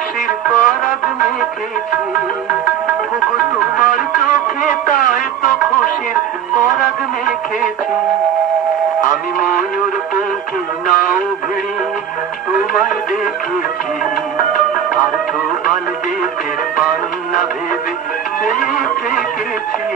খুশির পরাগ মেখেছি, ওগো তোমার চোখে তাই তো খুশির পরাগ মেখেছি। আমি ময়ূর পঙ্খী নাও ভিড়ি তোমায় দেখেছি, আর তো বাল যেতে পারি না ভেবে সেই থেকেছি।